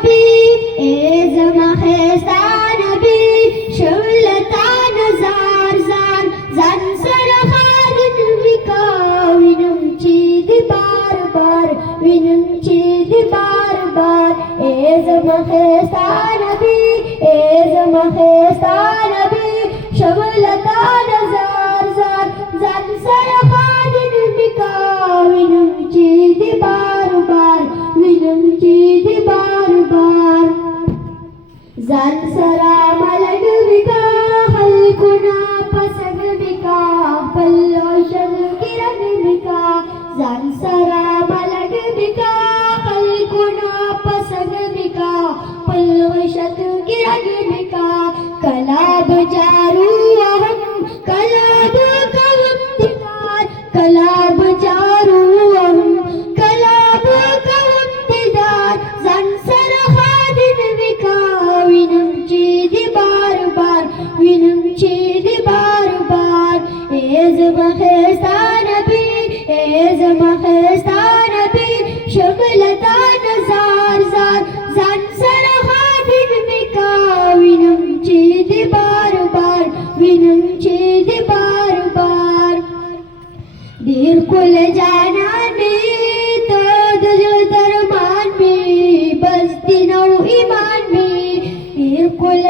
नबी as महेस्ता नबी शवलतान jar jar जान सरहादन विका विनमचीद बार बार विनमचीद बार बार as महेस्ता नबी as महेस्ता नबी शवलतान jar jar जान सरहादन विका विनमचीद बार बार विनमचीद बार बार जान सरा मलग विका हलकुना पसंद विका पल्लोशन किरण विका जान सरा मलग विका हलकुना पसंद विका पल्लोशन किरण विका कलाब जारू अहम कलाब कवंतिदार कलाब जारू अहम कलाब कवंतिदार जान सरहादन विका विनमचीद बार बार विनमचीद बार बार एज महेस्ता नबी एज महेस्ता नबी शवलतान जार जार जान सरहादन विका विनमचीद बार बार विनमचीद बार बार दीर कुल जाना में तो दुजो दरमान में बस्ती नौ ईमान में दीर कुल